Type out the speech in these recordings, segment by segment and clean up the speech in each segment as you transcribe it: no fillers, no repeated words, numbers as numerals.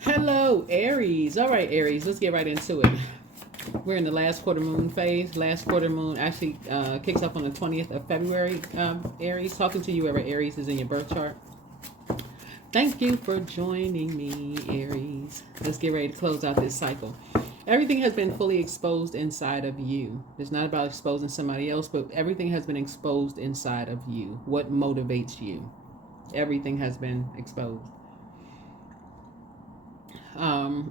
Hello, Aries. All right, Aries, let's get right into it. We're in the last quarter moon phase. Last quarter moon actually kicks off on the 20th of February. Aries, talking to you wherever Aries is in your birth chart. Thank you for joining me, Aries. Let's get ready to close out this cycle. Everything has been fully exposed inside of you. It's not about exposing somebody else, but everything has been exposed inside of you. What motivates you? Everything has been exposed.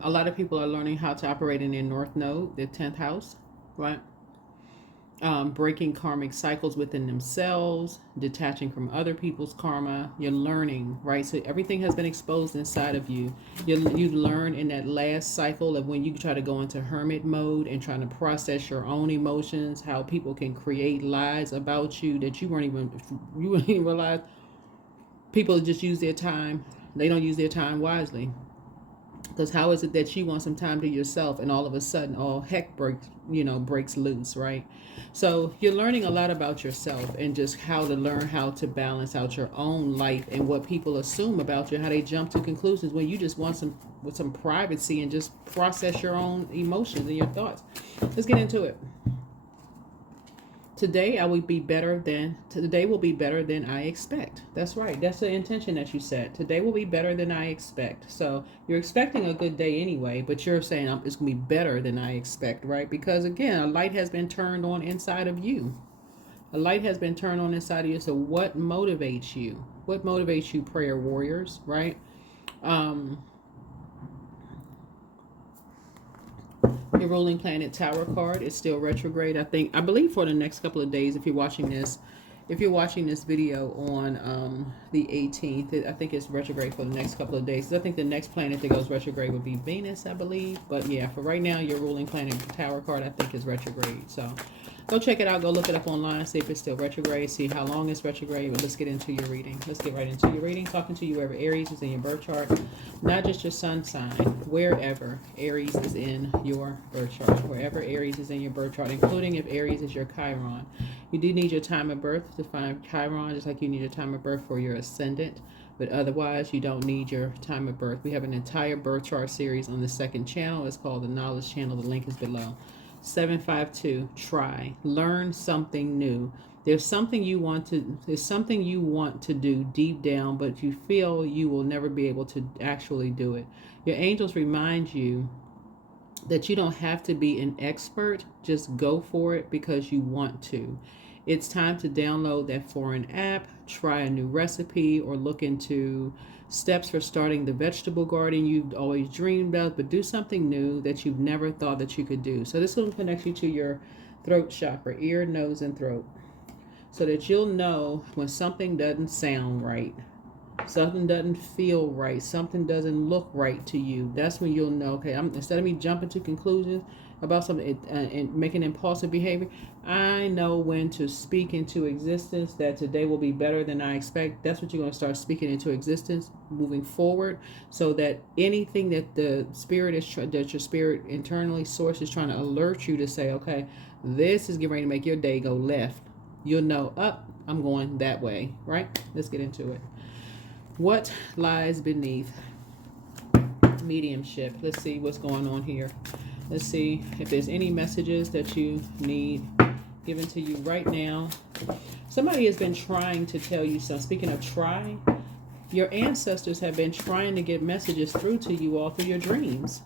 A lot of people are learning how to operate in their North Node, their 10th house, right? Breaking karmic cycles within themselves, detaching from other people's karma. You're learning, right? So everything has been exposed inside of you. You learn in that last cycle of when you try to go into hermit mode and trying to process your own emotions, how people can create lies about you that you wouldn't even realize. People just use their time. They don't use their time wisely. Because how is it that you want some time to yourself and all of a sudden all heck breaks loose, right? So you're learning a lot about yourself and just how to learn how to balance out your own life and what people assume about you, how they jump to conclusions when you just want some privacy and just process your own emotions and your thoughts. Let's get into it. Today will be better than I expect. That's right. That's the intention that you set. Today will be better than I expect. So you're expecting a good day anyway, but you're saying it's going to be better than I expect, right? Because again, a light has been turned on inside of you. A light has been turned on inside of you. So what motivates you? What motivates you, prayer warriors, right? Um, your ruling planet Tower card is still retrograde. I believe for the next couple of days. If you're watching this video on the 18th, I think it's retrograde for the next couple of days. I think the next planet that goes retrograde would be Venus, I believe. But yeah, for right now, your ruling planet Tower card I think is retrograde. So go check it out. Go look it up online. See if it's still retrograde. See how long it's retrograde. But let's get into your reading. Let's get right into your reading. Talking to you wherever Aries is in your birth chart. Not just your sun sign. Wherever Aries is in your birth chart. Wherever Aries is in your birth chart. Including if Aries is your Chiron. You do need your time of birth to find Chiron. Just like you need your time of birth for your ascendant. But otherwise, you don't need your time of birth. We have an entire birth chart series on the second channel. It's called the Knowledge Channel. The link is below. 752. Try. Learn something new. There's something you want to do deep down, but you feel you will never be able to actually do it. Your angels remind you that you don't have to be an expert. Just go for it because you want to. It's time to download that foreign app, try a new recipe, or look into steps for starting the vegetable garden you've always dreamed of, but do something new that you've never thought that you could do. So this will connect you to your throat chakra, ear, nose, and throat, so that you'll know when something doesn't sound right, something doesn't feel right, something doesn't look right to you. That's when you'll know, okay, instead of me jumping to conclusions about something and making impulsive behavior, I know when to speak into existence that today will be better than I expect. That's what you're going to start speaking into existence moving forward, so that anything that the spirit that your spirit internally source is trying to alert you to say, okay, this is getting ready to make your day go left. You'll know, I'm going that way, right? Let's get into it. What lies beneath mediumship? Let's see what's going on here. Let's see if there's any messages that you need given to you right now. Somebody has been trying to tell you something. Speaking of try, your ancestors have been trying to get messages through to you all through your dreams.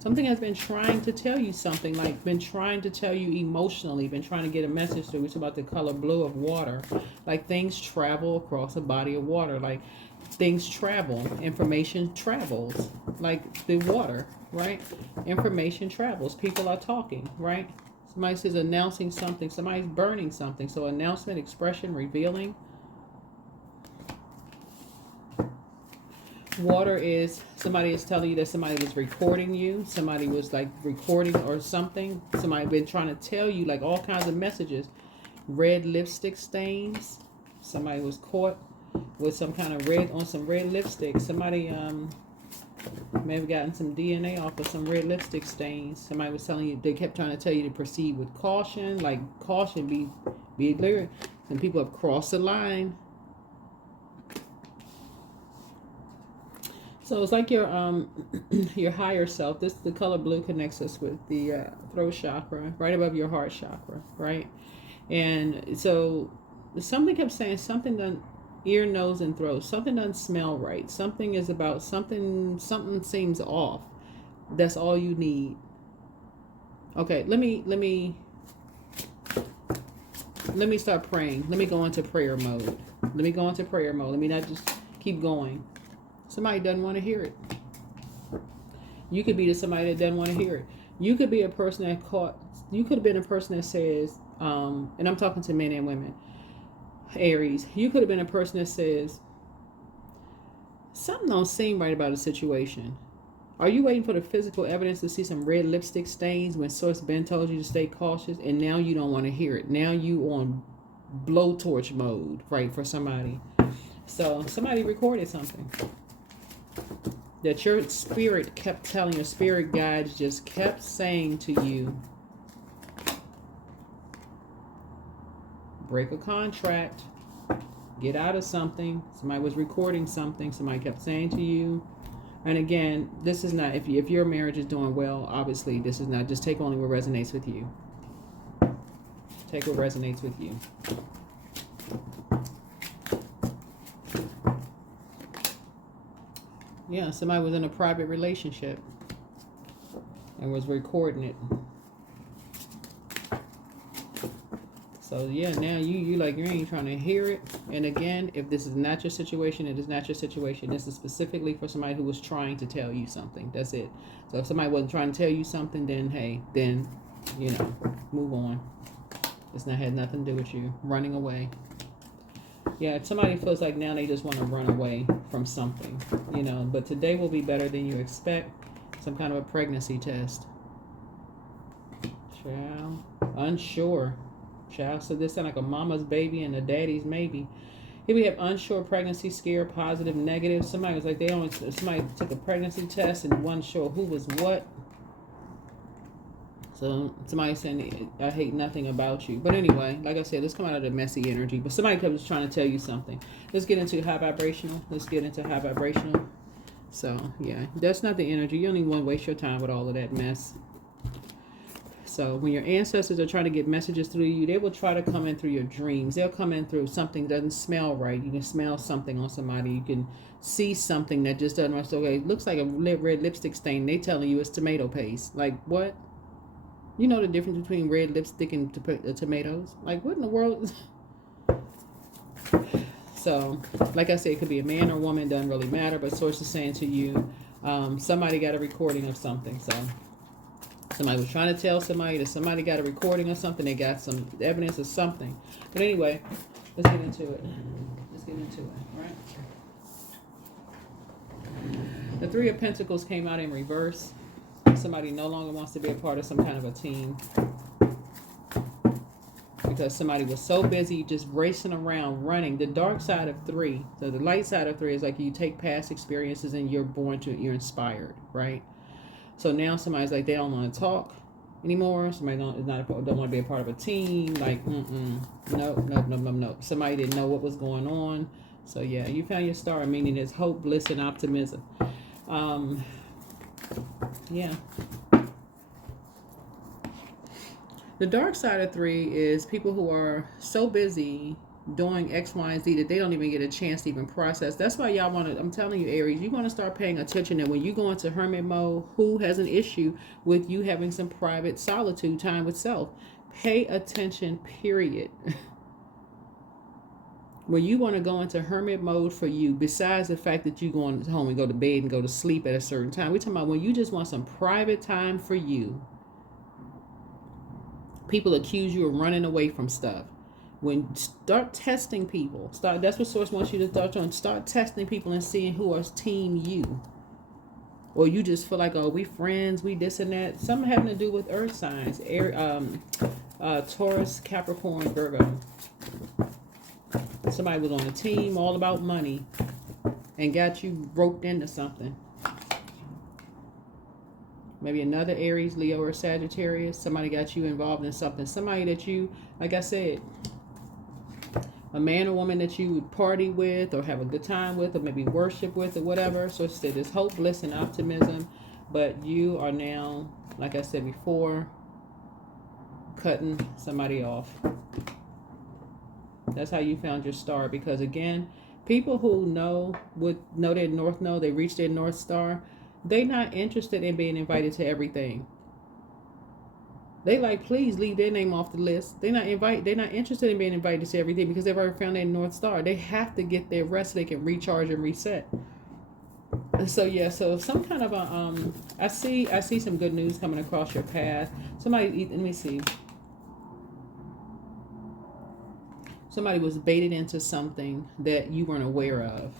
Something has been trying to tell you something, like been trying to tell you emotionally, been trying to get a message through. It's about the color blue of water. Like things travel across a body of water. Like things travel. Information travels. Like the water, right? Information travels. People are talking, right? Somebody says announcing something. Somebody's burning something. So announcement, expression, revealing. Water is somebody is telling you that somebody was recording you. Somebody was like recording or something. Somebody been trying to tell you like all kinds of messages. Red lipstick stains. Somebody was caught with some kind of red on some red lipstick. Somebody may have gotten some DNA off of some red lipstick stains. Somebody was telling you, they kept trying to tell you to proceed with caution. Like caution, be clear. Some people have crossed the line. So it's like your your higher self. This the color blue connects us with the throat chakra, right above your heart chakra, right? And so something kept saying something done ear, nose, and throat. Something doesn't smell right. Something is about something. Something seems off. That's all you need. Okay, let me start praying. Let me go into prayer mode. Let me go into prayer mode. Let me not just keep going. Somebody doesn't want to hear it. You could be the somebody that doesn't want to hear it. You could be a person that caught. You could have been a person that says, and I'm talking to men and women, Aries. You could have been a person that says, something don't seem right about a situation. Are you waiting for the physical evidence to see some red lipstick stains when source Ben told you to stay cautious, and now you don't want to hear it? Now you on blowtorch mode, right, for somebody. So somebody recorded something that your spirit kept telling, your spirit guides just kept saying to you, break a contract, get out of something. Somebody was recording something. Somebody kept saying to you. And again, this is not, if your marriage is doing well, obviously this is not, just take only what resonates with you. Take what resonates with you. Yeah, somebody was in a private relationship and was recording it. So yeah, now you like, you ain't trying to hear it. And again, if this is not your situation, it is not your situation. This is specifically for somebody who was trying to tell you something. That's it. So if somebody wasn't trying to tell you something, then hey, then, you know, move on. It's not had nothing to do with you. Running away. Yeah, if somebody feels like now they just want to run away from something, you know, but today will be better than you expect. Some kind of a pregnancy test. Child. Unsure. Child, so this sound like a mama's baby and a daddy's maybe. Here we have unsure pregnancy, scare, positive, negative. Somebody was like, somebody took a pregnancy test and wasn't sure who was what. So somebody saying, I hate nothing about you. But anyway, like I said, let's come out of the messy energy. But somebody was trying to tell you something. Let's get into high vibrational. So yeah, that's not the energy. You don't even want to waste your time with all of that mess. So when your ancestors are trying to get messages through you, they will try to come in through your dreams. They'll come in through something that doesn't smell right. You can smell something on somebody. You can see something that just doesn't. So okay, it looks like a red lipstick stain. They telling you it's tomato paste. Like what? You know the difference between red lipstick and tomatoes? Like what in the world? So like I said, it could be a man or woman. Doesn't really matter. But source is saying to you, somebody got a recording of something. So. Somebody was trying to tell somebody that somebody got a recording of something. They got some evidence of something. But anyway, let's get into it. Right? The Three of Pentacles came out in reverse. Somebody no longer wants to be a part of some kind of a team. Because somebody was so busy just racing around, running. The dark side of 3. So the light side of 3 is like you take past experiences and you're you're inspired, right? So now somebody's like, they don't want to talk anymore. Somebody don't want to be a part of a team. Like, no. Somebody didn't know what was going on. So yeah, you found your star, meaning there's hope, bliss, and optimism. Yeah. The dark side of 3 is people who are so busy doing X, Y, and Z that they don't even get a chance to even process. That's why y'all want to, I'm telling you, Aries, you want to start paying attention. And when you go into hermit mode, who has an issue with you having some private solitude time with self? Pay attention, period. When you want to go into hermit mode for you, besides the fact that you go home and go to bed and go to sleep at a certain time, we're talking about when you just want some private time for you. People accuse you of running away from stuff. When start testing people, that's what source wants you to start doing. Start testing people and seeing who is team you, or you just feel like, oh, we friends, we this and that. Something having to do with earth signs, Taurus, Capricorn, Virgo. Somebody was on a team all about money and got you roped into something. Maybe another Aries, Leo, or Sagittarius. Somebody got you involved in something. Somebody that you, like I said, a man or woman that you would party with or have a good time with or maybe worship with or whatever. So it's there's hope, bliss, and optimism. But you are now, like I said before, cutting somebody off. That's how you found your star. Because again, people who know their north node, they reach their north star, they're not interested in being invited to everything. They like, please leave their name off the list. They're not interested in being invited to everything because they've already found their north star. They have to get their rest so they can recharge and reset. So yeah, so some kind of a I see some good news coming across your path. Somebody, let me see. Somebody was baited into something that you weren't aware of,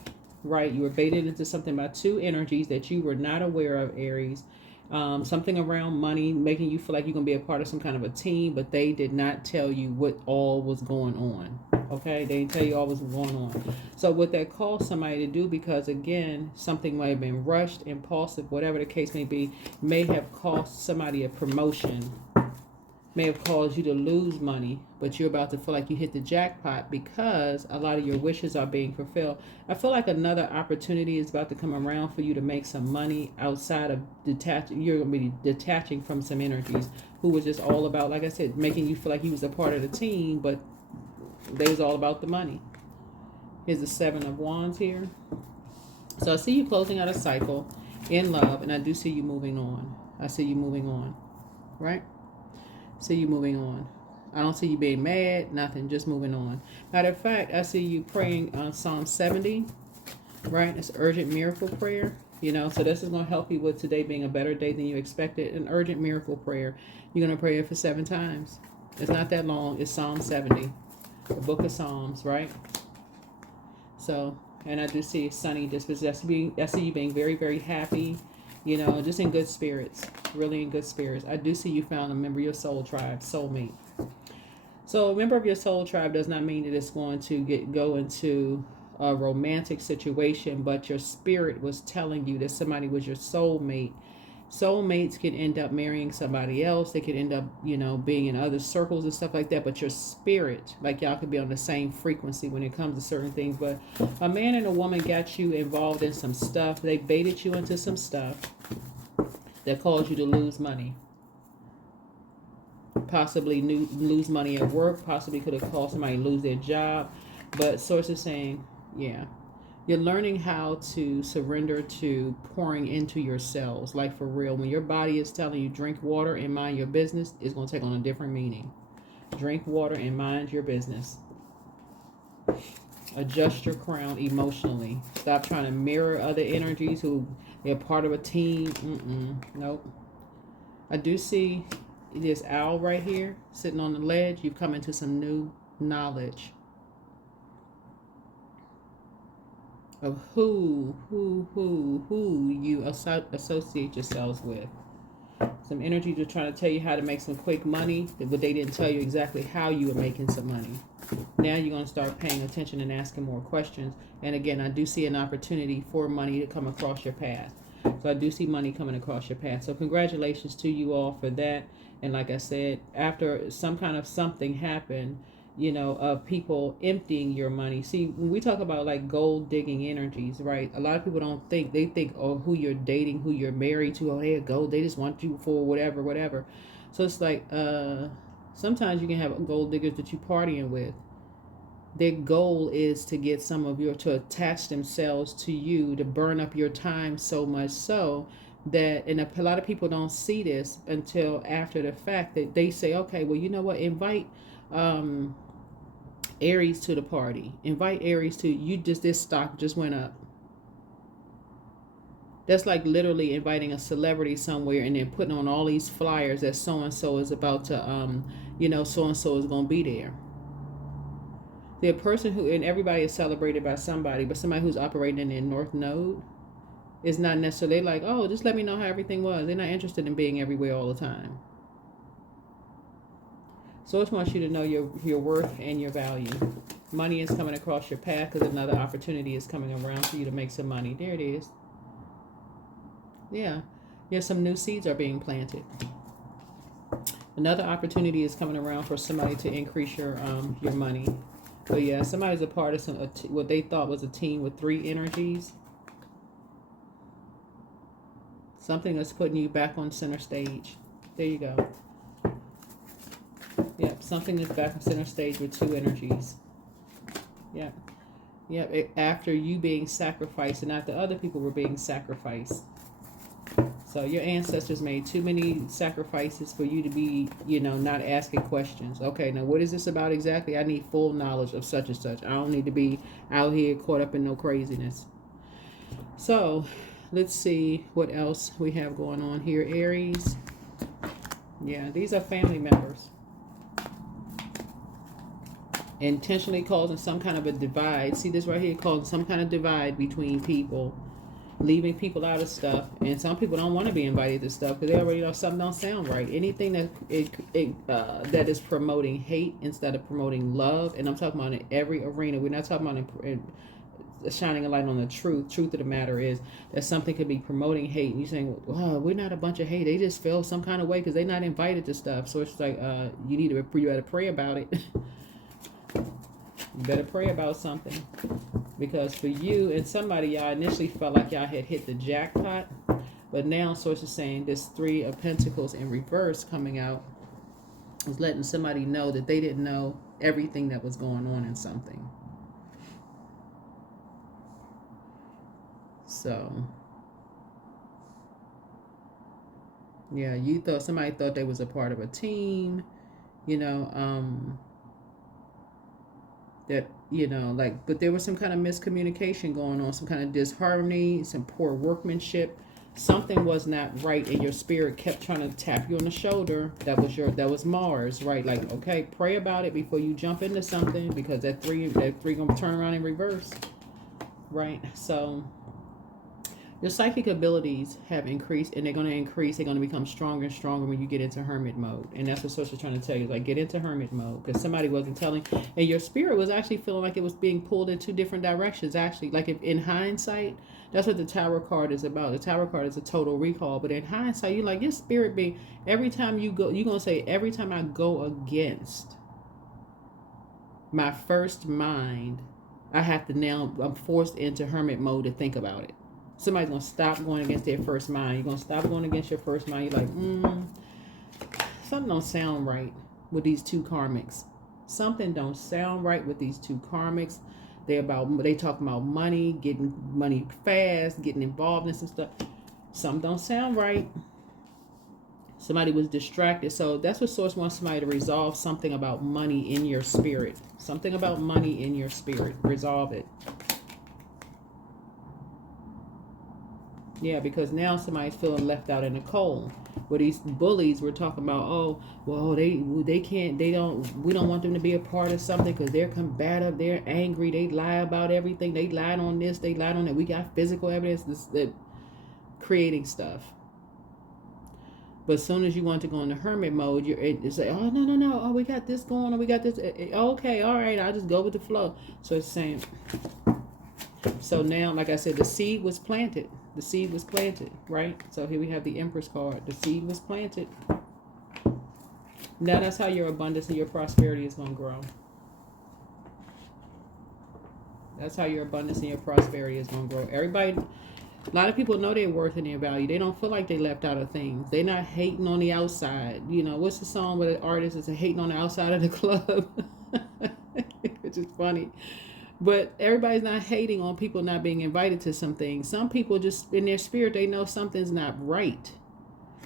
right? You were baited into something by two energies that you were not aware of, Aries. Something around money, making you feel like you're going to be a part of some kind of a team, but they did not tell you what all was going on. Okay, they didn't tell you all was going on. So what that caused somebody to do, because again, something might have been rushed, impulsive, whatever the case may be, may have cost somebody a promotion, may have caused you to lose money, but you're about to feel like you hit the jackpot because a lot of your wishes are being fulfilled. I feel like another opportunity is about to come around for you to make some money outside of detaching. You're going to be detaching from some energies who was just all about, like I said, making you feel like you was a part of the team, but they was all about the money. Here's the 7 of Wands here. So I see you closing out a cycle in love, and I do see you moving on. I see you moving on, right? See you moving on. I don't see you being mad, nothing, just moving on. Matter of fact, I see you praying Psalm 70, right? It's urgent miracle prayer, so this is going to help you with today being a better day than you expected. An urgent miracle prayer. You're going to pray it for 7 times. It's not that long. It's Psalm 70, the book of Psalms, right? So, and I do see sunny disposition. I see you being very, very happy, just in good spirits, really in good spirits. I do see you found a member of your soul tribe, soulmate. So a member of your soul tribe does not mean that it's going to go into a romantic situation, but your spirit was telling you that somebody was your soulmate. Soulmates can end up marrying somebody else. They could end up, being in other circles and stuff like that. But your spirit, like y'all could be on the same frequency when it comes to certain things. But a man and a woman got you involved in some stuff. They baited you into some stuff that caused you to lose money. Possibly lose money at work. Possibly could have caused somebody to lose their job. But source is saying, yeah. You're learning how to surrender to pouring into yourselves, like for real. When your body is telling you drink water and mind your business, it's going to take on a different meaning. Drink water and mind your business. Adjust your crown emotionally. Stop trying to mirror other energies who they're part of a team. Nope. I do see this owl right here sitting on the ledge. You've come into some new knowledge of who you associate yourselves with. Some energy to try to tell you how to make some quick money, but they didn't tell you exactly how you were making some money. Now you're going to start paying attention and asking more questions. And again, I do see an opportunity for money to come across your path. So I do see money coming across your path. So congratulations to you all for that. And like I said, after some kind of something happened, of people emptying your money. See, when we talk about like gold digging energies, right? A lot of people don't think, they think, oh, who you're dating, who you're married to, oh, they're gold, they just want you for whatever. So it's like, sometimes you can have gold diggers that you're partying with. Their goal is to get to attach themselves to you, to burn up your time so much so that, and a lot of people don't see this until after the fact, that they say, okay, well, you know what, invite Aries to the party. Invite Aries to you. This stock just went up. That's like literally inviting a celebrity somewhere and then putting on all these flyers that so and so is about to so and so is going to be there. The person who, and everybody is celebrated by somebody, but somebody who's operating in their north node is not necessarily like, oh, just let me know how everything was. They're not interested in being everywhere all the time. So I just want you to know your worth and your value. Money is coming across your path because another opportunity is coming around for you to make some money. There it is. Yeah. Some new seeds are being planted. Another opportunity is coming around for somebody to increase your money. But yeah, somebody's a part of what they thought was a team with 3 energies. Something that's putting you back on center stage. There you go. Yep, something that's back on center stage with 2 energies. Yep. Yep, after you being sacrificed and after other people were being sacrificed. So your ancestors made too many sacrifices for you to be, not asking questions. Okay, now what is this about exactly? I need full knowledge of such and such. I don't need to be out here caught up in no craziness. So let's see what else we have going on here. Aries. Yeah, these are family members. Intentionally causing some kind of a divide. See this right here, causing some kind of divide between people. Leaving people out of stuff, and some people don't want to be invited to stuff because they already know something don't sound right. Anything that is promoting hate instead of promoting love, and I'm talking about in every arena. We're not talking about in shining a light on the truth. Truth of the matter is that something could be promoting hate, and you're saying, "Well, we're not a bunch of hate. They just feel some kind of way because they're not invited to stuff." So it's like, you better pray about it. You better pray about something. Because for you and somebody, y'all initially felt like y'all had hit the jackpot. But now source is saying this 3 of Pentacles in reverse coming out is letting somebody know that they didn't know everything that was going on in something. So, yeah, somebody thought they was a part of a team, that, but there was some kind of miscommunication going on, some kind of disharmony, some poor workmanship. Something was not right, and your spirit kept trying to tap you on the shoulder. That was Mars, right? Like, okay, pray about it before you jump into something, because that three gonna turn around in reverse, right? So your psychic abilities have increased, and they're going to increase. They're going to become stronger and stronger when you get into hermit mode. And that's what Source is trying to tell you. Like, get into hermit mode. Because somebody wasn't telling. And your spirit was actually feeling like it was being pulled in 2 different directions. Actually, like if in hindsight, that's what the Tower card is about. The Tower card is a total recall. But in hindsight, you're like, your spirit being, every time you go, you're going to say, every time I go against my first mind, I'm forced into hermit mode to think about it. Somebody's going to stop going against their first mind. You're going to stop going against your first mind. You're like, something don't sound right with these 2 karmics. Something don't sound right with these 2 karmics. They talk about money, getting money fast, getting involved in some stuff. Something don't sound right. Somebody was distracted. So that's what Source wants somebody to resolve, something about money in your spirit. Something about money in your spirit. Resolve it. Yeah, because now somebody's feeling left out in the cold. Where these bullies were talking about, we don't want them to be a part of something because they're combative, they're angry, they lie about everything, they lied on this, they lied on that. We got physical evidence that creating stuff. But as soon as you want to go into hermit mode, it's like, oh, no. Oh, we got this going on. We got this. Okay, all right. I'll just go with the flow. So it's saying, so now, like I said, the seed was planted. The seed was planted, right? So here we have the Empress card. The seed was planted. Now that's how your abundance and your prosperity is going to grow. That's how your abundance and your prosperity is going to grow. Everybody, a lot of people know their worth and their value. They don't feel like they left out of things. They're not hating on the outside. What's the song where the artist is hating on the outside of the club? Which is funny. But everybody's not hating on people not being invited to some things. Some people just, in their spirit, they know something's not right.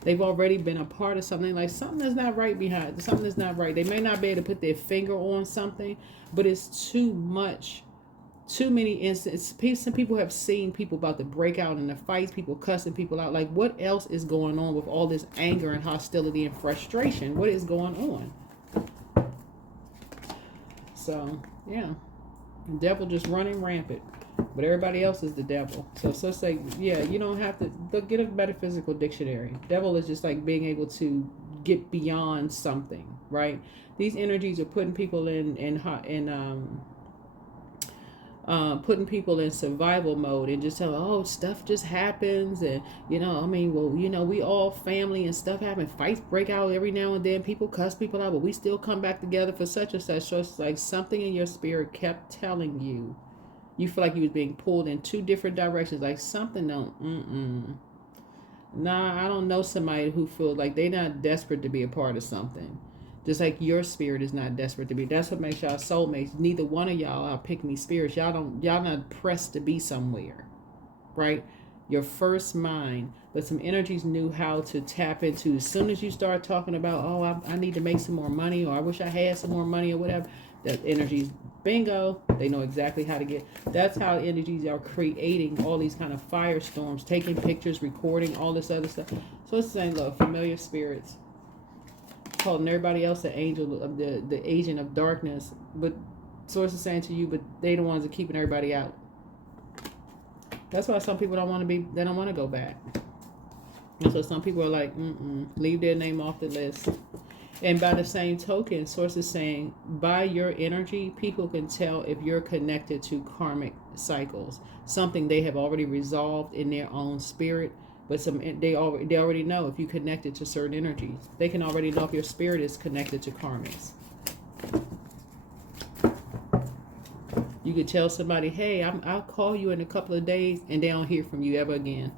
They've already been a part of something. Like, something that's not right behind. Something that's not right. They may not be able to put their finger on something, but it's too much. Too many instances. Some people have seen people about to break out in the fights, people cussing people out. Like, what else is going on with all this anger and hostility and frustration? What is going on? So, yeah. The devil just running rampant. But everybody else is the devil. So say, yeah, you don't have to get a metaphysical dictionary. Devil is just like being able to get beyond something, right? These energies are putting people in putting people in survival mode and just telling, oh, stuff just happens. And, I mean, well, we all family and stuff happen. Fights break out every now and then. People cuss people out, but we still come back together for such and such. So it's like something in your spirit kept telling you. You feel like you was being pulled in two different directions. Like something don't, Nah, I don't know somebody who feels like they're not desperate to be a part of something. Just like your spirit is not desperate to be. That's what makes y'all soulmates. Neither one of y'all are pick me spirits. Y'all not pressed to be somewhere. Right? Your first mind, but some energies knew how to tap into. As soon as you start talking about, oh, I need to make some more money, or I wish I had some more money, or whatever, that energies, bingo, they know exactly how to get. That's how energies are creating all these kind of firestorms, taking pictures, recording, all this other stuff. So it's saying, look, familiar spirits, calling everybody else the angel of the agent of darkness, but source is saying to you, but they the ones that keeping everybody out. That's why some people they don't want to go back. And so some people are like, leave their name off the list. And by the same token, source is saying, by your energy, people can tell if you're connected to karmic cycles, something they have already resolved in their own spirit. But they already know if you connected to certain energies. They can already know if your spirit is connected to karmics. You could tell somebody, hey, I'll call you in a couple of days, and they don't hear from you ever again.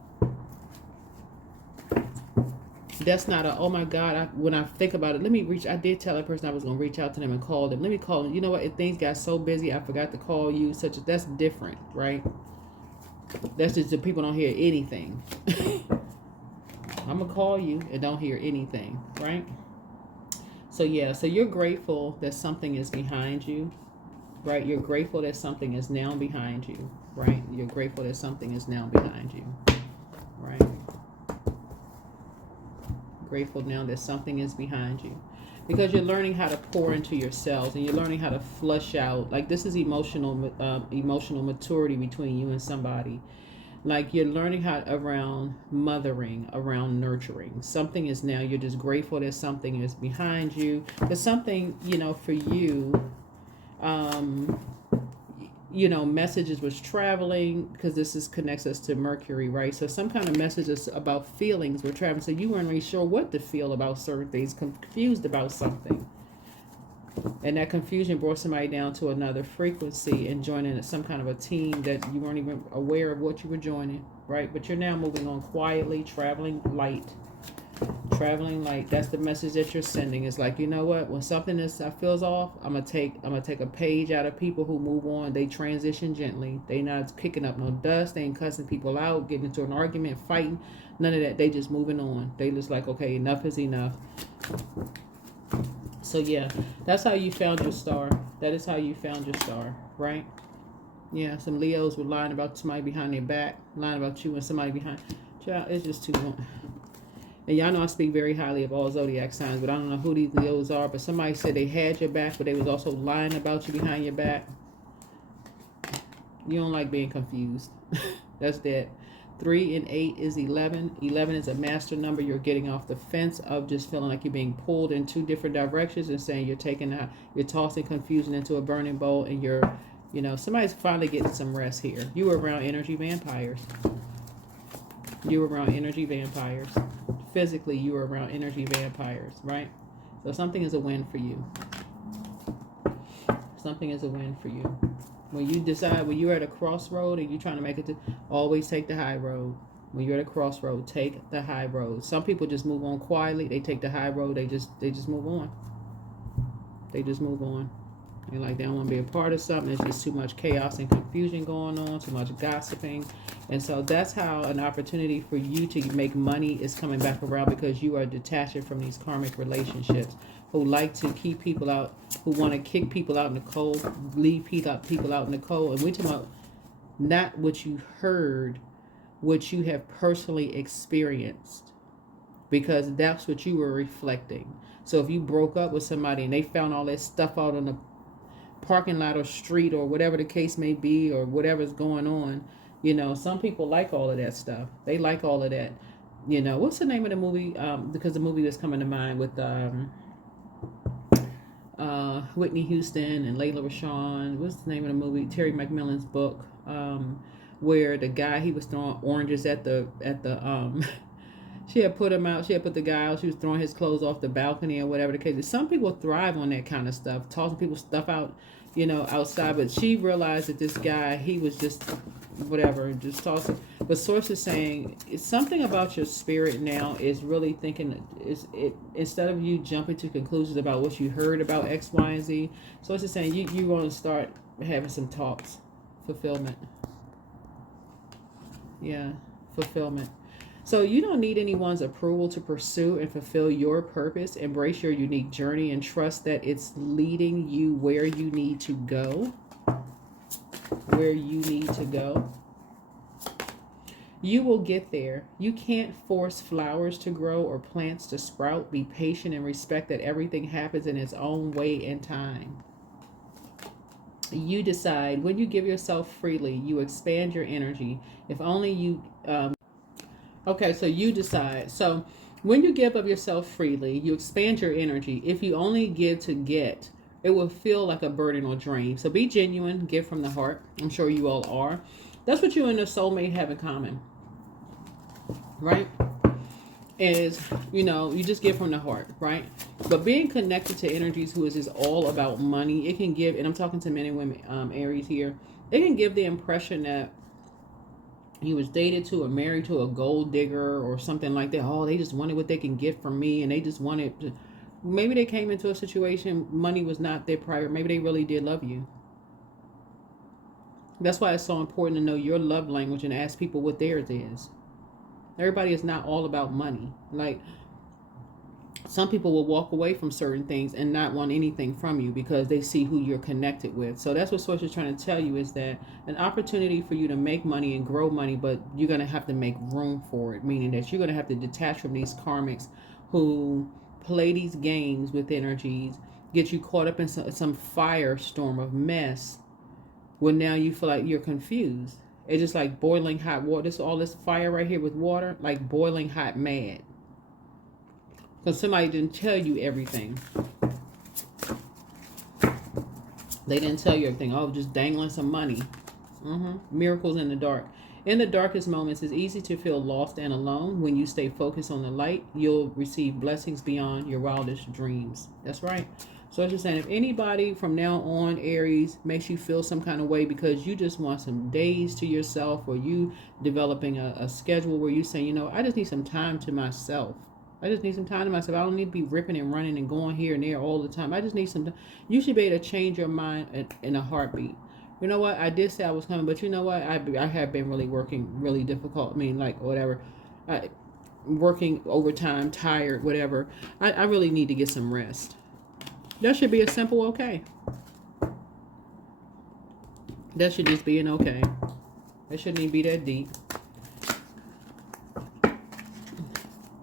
That's not oh my God, when I think about it, I did tell that person I was going to reach out to them and call them. Let me call them. You know what? If things got so busy, I forgot to call you. That's different, right? That's just that people don't hear anything. I'm going to call you and don't hear anything, right? So yeah, so you're grateful that something is behind you, right? You're grateful that something is now behind you, right? You're grateful that something is now behind you, right? Grateful now that something is behind you, because you're learning how to pour into yourselves, and you're learning how to flush out. Like, this is emotional maturity between you and somebody. Like, you're learning how around mothering, around nurturing. Something is now, you're just grateful that something is behind you. But something, for you, messages was traveling, because this connects us to Mercury, right? So some kind of messages about feelings were traveling. So you weren't really sure what to feel about certain things, confused about something. And that confusion brought somebody down to another frequency and joining some kind of a team that you weren't even aware of what you were joining, right? But you're now moving on quietly, traveling light. Traveling light. That's the message that you're sending. It's like, you know what? When something feels off, I'm gonna take a page out of people who move on. They transition gently. They not kicking up no dust. They ain't cussing people out, getting into an argument, fighting. None of that. They just moving on. They just like, okay, enough is enough. So yeah, that's how you found your star. That is how you found your star, right? Yeah, some Leos were lying about somebody behind their back, lying about you and somebody behind. Child, it's just too long. And y'all know I speak very highly of all zodiac signs, but I don't know who these Leos are. But somebody said they had your back, but they was also lying about you behind your back. You don't like being confused. That's that. 3 and 8 is 11. 11 is a master number. You're getting off the fence of just feeling like you're being pulled in two different directions, and saying you're tossing confusion into a burning bowl, and somebody's finally getting some rest here. You were around energy vampires. You were around energy vampires. Physically, you were around energy vampires, right? So something is a win for you. Something is a win for you. When you're at a crossroad and you're trying to make it always take the high road. When you're at a crossroad, take the high road. Some people just move on quietly. They take the high road. They just move on. They just move on. And like, they don't want to be a part of something. There's just too much chaos and confusion going on, too much gossiping. And so that's how an opportunity for you to make money is coming back around, because you are detaching from these karmic relationships who like to keep people out, who want to kick people out in the cold, leave people out in the cold. And we're talking about not what you heard, what you have personally experienced, because that's what you were reflecting. So if you broke up with somebody and they found all that stuff out on the parking lot or street or whatever the case may be, or whatever's going on, some people like all of that stuff. They like all of that. What's the name of the movie? Because the movie that's coming to mind with Whitney Houston and Layla Rashawn. What's the name of the movie? Terry McMillan's book, where the guy, he was throwing oranges at the she had put him out. She had put the guy out. She was throwing his clothes off the balcony or whatever the case is. Some people thrive on that kind of stuff, tossing people's stuff out, outside. But she realized that this guy, he was just whatever, just tossing. But source is saying it's something about your spirit now is really thinking instead of you jumping to conclusions about what you heard about X, Y, and Z. Source is saying you want to start having some talks, fulfillment. Yeah, fulfillment. So you don't need anyone's approval to pursue and fulfill your purpose. Embrace your unique journey and trust that it's leading you where you need to go. Where you need to go. You will get there. You can't force flowers to grow or plants to sprout. Be patient and respect that everything happens in its own way and time. You decide. When you give yourself freely, you expand your energy. If only you... Okay, so you decide. So when you give of yourself freely, you expand your energy. If you only give to get, it will feel like a burden or drain. So be genuine, give from the heart. I'm sure you all are. That's what you and the soulmate have in common, right? Is, you just give from the heart, right? But being connected to energies who is just all about money, it can give, and I'm talking to men and women, Aries here, it can give the impression that you was dated to or married to a gold digger or something like that. Oh, they just wanted what they can get from me, and they just wanted to, maybe they came into a situation, money was not their priority. Maybe they really did love you. That's why it's so important to know your love language and ask people what theirs is. Everybody is not all about money. Like, some people will walk away from certain things and not want anything from you because they see who you're connected with. So that's what Source is trying to tell you, is that an opportunity for you to make money and grow money, but you're going to have to make room for it, meaning that you're going to have to detach from these karmics who play these games with energies, get you caught up in some firestorm of mess when now you feel like you're confused. It's just like boiling hot water. All this fire right here with water, like boiling hot mad. Because somebody didn't tell you everything. They didn't tell you everything. Oh, just dangling some money. Miracles in the dark. In the darkest moments, it's easy to feel lost and alone. When you stay focused on the light, you'll receive blessings beyond your wildest dreams. That's right. So it's just saying, if anybody from now on, Aries, makes you feel some kind of way because you just want some days to yourself, or you developing a schedule where you say, I just need some time to myself. I just need some time to myself. I don't need to be ripping and running and going here and there all the time. I just need some time. You should be able to change your mind in a heartbeat. You know what? I did say I was coming, but you know what? I have been really working really difficult. I mean, like, whatever. Working overtime, tired, whatever. I really need to get some rest. That should be a simple okay. That should just be an okay. It shouldn't even be that deep.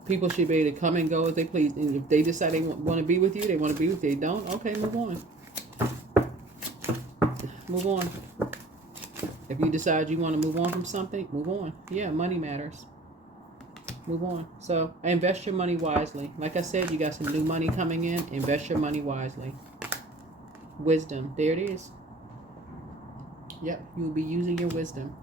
People should be able to come and go as they please. And if they decide they want to be with you, they want to be with you. They don't, okay, move on. Move on. If you decide you want to move on from something, move on. Yeah, money matters. Move on. So invest your money wisely. Like I said, you got some new money coming in. Invest your money wisely. Wisdom. There it is. Yep, you'll be using your wisdom.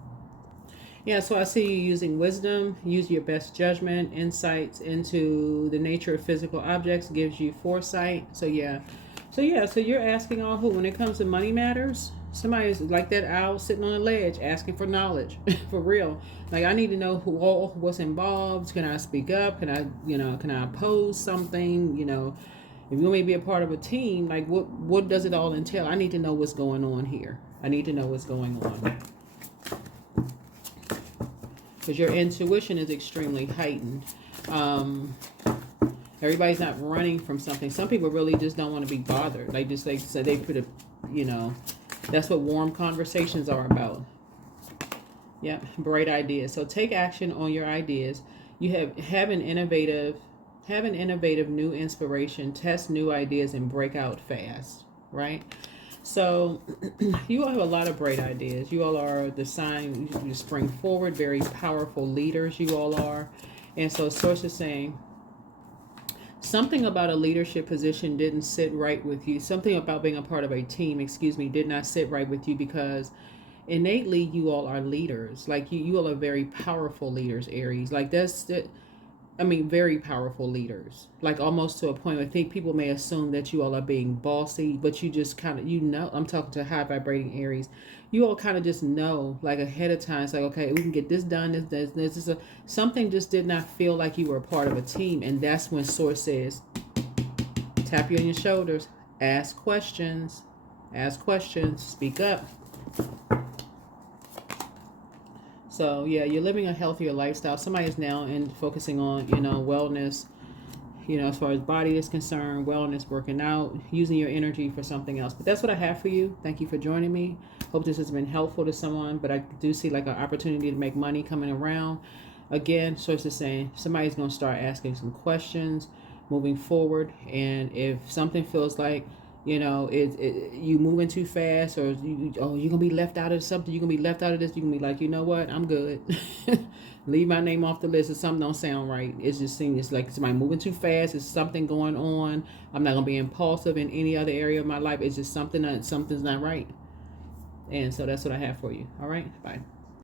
Yeah, so I see you using wisdom. Use your best judgment. Insights into the nature of physical objects gives you foresight. So you're asking all who, when it comes to money matters, somebody's like that owl sitting on a ledge asking for knowledge. For real. Like, I need to know what's involved. Can I speak up? Can I oppose something? If you want me to be a part of a team, like, what does it all entail? I need to know what's going on here. I need to know what's going on. Because your intuition is extremely heightened. Everybody's not running from something. Some people really just don't want to be bothered. Like, just like so they put that's what warm conversations are about. Yep, bright ideas. So take action on your ideas. You have an innovative new inspiration. Test new ideas and break out fast. Right. So you all have a lot of great ideas. You all are the sign, you spring forward, very powerful leaders you all are. And so Source is saying Something about a leadership position didn't sit right with you. Something about being a part of a team, excuse me, did not sit right with you because innately you all are leaders. Like you all are very powerful leaders, Aries. Like that's that. I mean, very powerful leaders. Like almost to a point where I think people may assume that you all are being bossy, but you just kind of, I'm talking to high vibrating Aries. You all kind of just know, like ahead of time. It's like, okay, we can get this done. Something just did not feel like you were a part of a team, and that's when Source says, tap you on your shoulders, ask questions, speak up. So yeah, you're living a healthier lifestyle. Somebody is now focusing on, wellness, as far as body is concerned, wellness, working out, using your energy for something else. But that's what I have for you. Thank you for joining me. Hope this has been helpful to someone, but I do see like an opportunity to make money coming around. Again, Source is saying somebody's going to start asking some questions moving forward. And if something feels like, you moving too fast, or you're gonna be left out of something, you're gonna be left out of this, you're gonna be like, you know what, I'm good. Leave my name off the list. If something don't sound right, it's like somebody moving too fast, there's something going on. I'm not gonna be impulsive in any other area of my life. It's just something's not right. And so that's what I have for you. All right, bye.